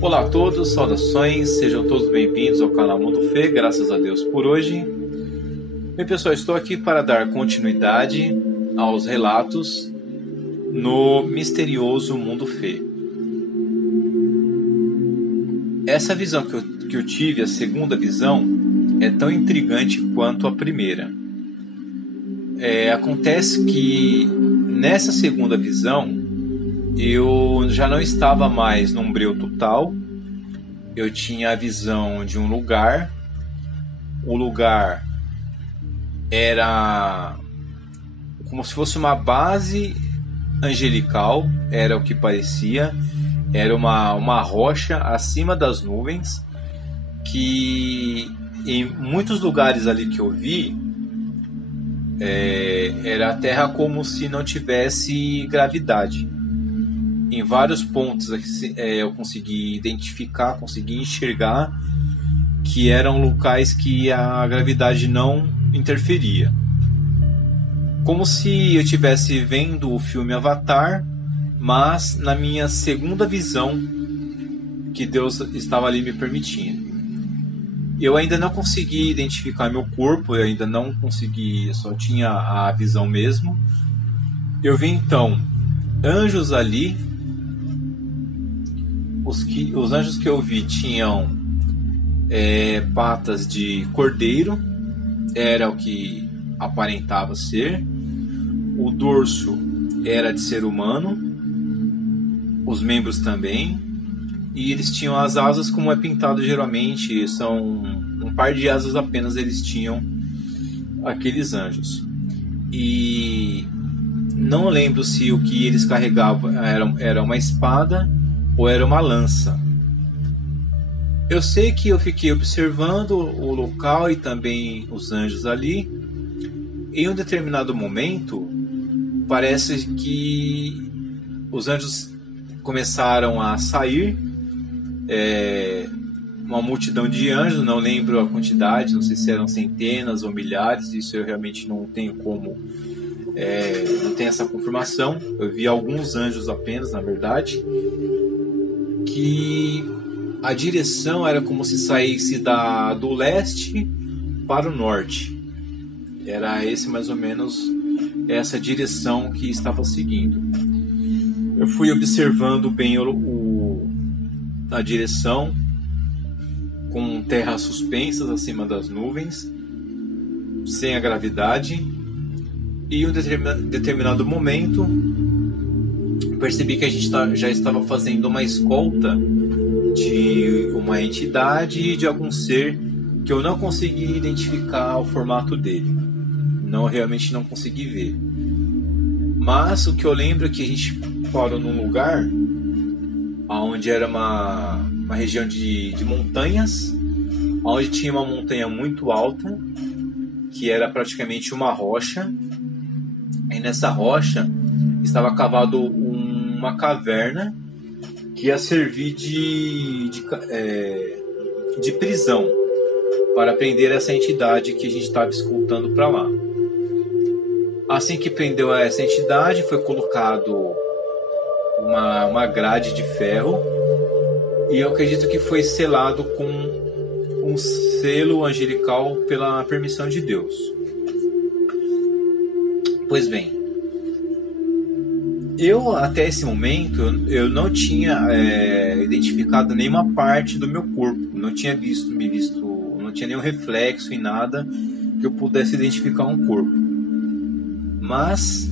Olá a todos, saudações, sejam todos bem-vindos ao canal Mundo Fê, graças a Deus por hoje. Bem pessoal, estou aqui para dar continuidade aos relatos no misterioso Mundo Fê. Essa visão que eu tive, a segunda visão, é tão intrigante quanto a primeira. Acontece que nessa segunda visão eu já não estava mais num breu total. Eu tinha a visão de um lugar. O lugar era como se fosse uma base angelical, era o que parecia. Era uma rocha acima das nuvens, que em muitos lugares ali que eu vi, era a terra como se não tivesse gravidade. Em vários pontos eu consegui identificar, consegui enxergar que eram locais que a gravidade não interferia. Como se eu estivesse vendo o filme Avatar, mas na minha segunda visão que Deus estava ali me permitindo. Eu ainda não consegui identificar meu corpo, eu ainda não consegui, só tinha a visão mesmo. Eu vi então anjos ali. Os anjos que eu vi tinham patas de cordeiro, era o que aparentava ser. O dorso era de ser humano, os membros também, e eles tinham as asas como é pintado geralmente, são um par de asas apenas eles tinham, aqueles anjos. E não lembro se o que eles carregavam era uma espada ou era uma lança. Eu sei que eu fiquei observando o local e também os anjos ali. Em um determinado momento, parece que os anjos começaram a sair, uma multidão de anjos, não lembro a quantidade, não sei se eram centenas ou milhares, isso eu realmente não tenho como, não tenho essa confirmação. Eu vi alguns anjos apenas, na verdade, que a direção era como se saísse do leste para o norte. Era esse mais ou menos essa direção que estava seguindo. Eu fui observando bem a direção, com terras suspensas acima das nuvens, sem a gravidade, e em um determinado momento percebi que a gente já estava fazendo uma escolta de uma entidade e de algum ser que eu não consegui identificar o formato dele. Realmente não consegui ver. Mas o que eu lembro é que a gente parou num lugar onde era uma região de montanhas, onde tinha uma montanha muito alta, que era praticamente uma rocha, e nessa rocha estava cavado uma caverna que ia servir de prisão para prender essa entidade que a gente estava escoltando para lá. Assim que prendeu essa entidade, foi colocado uma grade de ferro, e eu acredito que foi selado com um selo angelical pela permissão de Deus. Pois bem, eu até esse momento eu não tinha identificado nenhuma parte do meu corpo, não tinha visto, não tinha nenhum reflexo em nada que eu pudesse identificar um corpo. Mas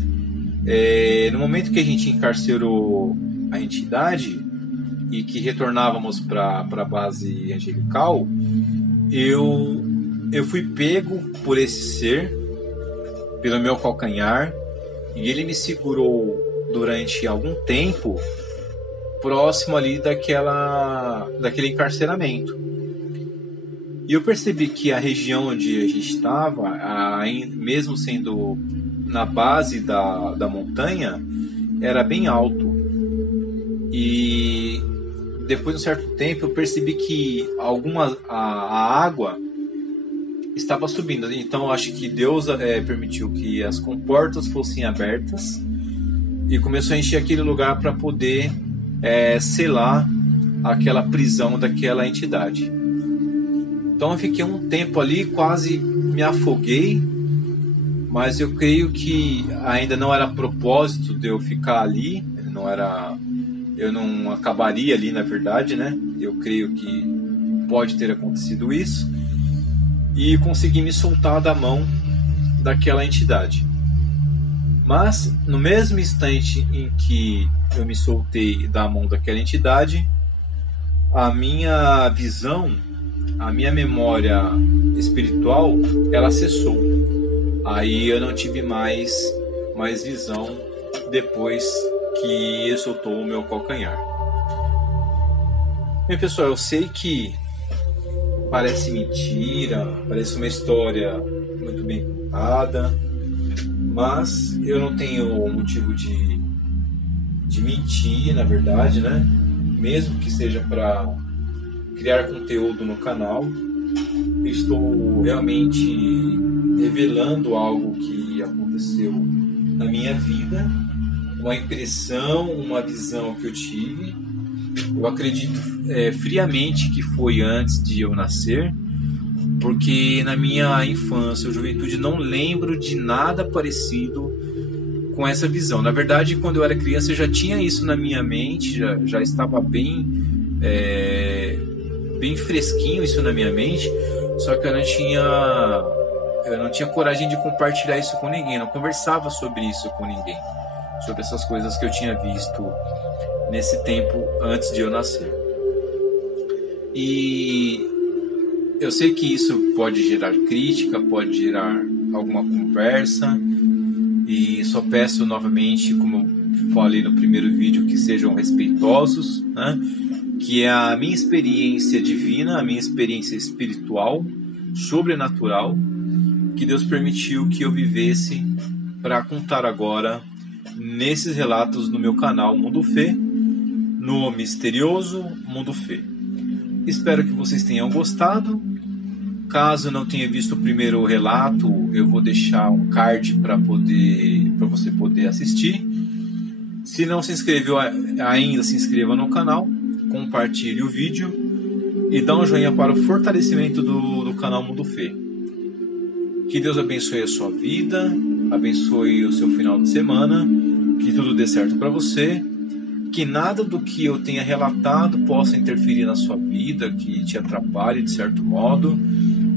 no momento que a gente encarcerou a entidade e que retornávamos para a base angelical, eu fui pego por esse ser, pelo meu calcanhar, e ele me segurou durante algum tempo próximo ali daquele encarceramento. E eu percebi que a região onde a gente estava, mesmo sendo na base da montanha, era bem alto. E depois de um certo tempo eu percebi que a água estava subindo. Então eu acho que Deus permitiu que as comportas fossem abertas e começou a encher aquele lugar para poder selar àquela prisão daquela entidade. Então eu fiquei um tempo ali, quase me afoguei, mas eu creio que ainda não era propósito de eu ficar ali, eu não acabaria ali, na verdade, né? Eu creio que pode ter acontecido isso, e consegui me soltar da mão daquela entidade. Mas no mesmo instante em que eu me soltei da mão daquela entidade, a minha visão, a minha memória espiritual, ela cessou. Aí eu não tive mais visão depois que ele soltou o meu calcanhar. Bem, pessoal, eu sei que parece mentira, parece uma história muito bem contada, mas eu não tenho motivo de mentir, na verdade, né? Mesmo que seja para criar conteúdo no canal, eu estou realmente revelando algo que aconteceu na minha vida, uma impressão, uma visão que eu tive. Eu acredito friamente que foi antes de eu nascer, porque na minha infância ou juventude não lembro de nada parecido com essa visão. Na verdade, quando eu era criança eu já tinha isso na minha mente, já estava bem fresquinho isso na minha mente, só que eu não tinha coragem de compartilhar isso com ninguém, não conversava sobre isso com ninguém, sobre essas coisas que eu tinha visto nesse tempo antes de eu nascer. E eu sei que isso pode gerar crítica, pode gerar alguma conversa, e só peço novamente, como eu falei no primeiro vídeo, que sejam respeitosos, né? Que é a minha experiência divina, a minha experiência espiritual, sobrenatural, que Deus permitiu que eu vivesse para contar agora nesses relatos no meu canal Mundo Fê, no misterioso Mundo Fê. Espero que vocês tenham gostado. Caso não tenha visto o primeiro relato, eu vou deixar um card para você poder assistir. Se não se inscreveu ainda, se inscreva no canal, compartilhe o vídeo e dá um joinha para o fortalecimento do canal Mundo Fê. Que Deus abençoe a sua vida, abençoe o seu final de semana, que tudo dê certo para você, que nada do que eu tenha relatado possa interferir na sua vida, que te atrapalhe de certo modo.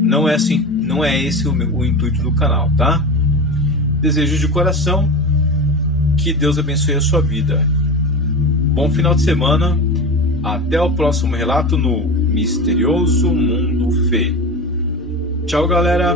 Não é esse o intuito do canal, tá? Desejo de coração que Deus abençoe a sua vida. Bom final de semana. Até o próximo relato no Misterioso Mundo Fê. Tchau, galera!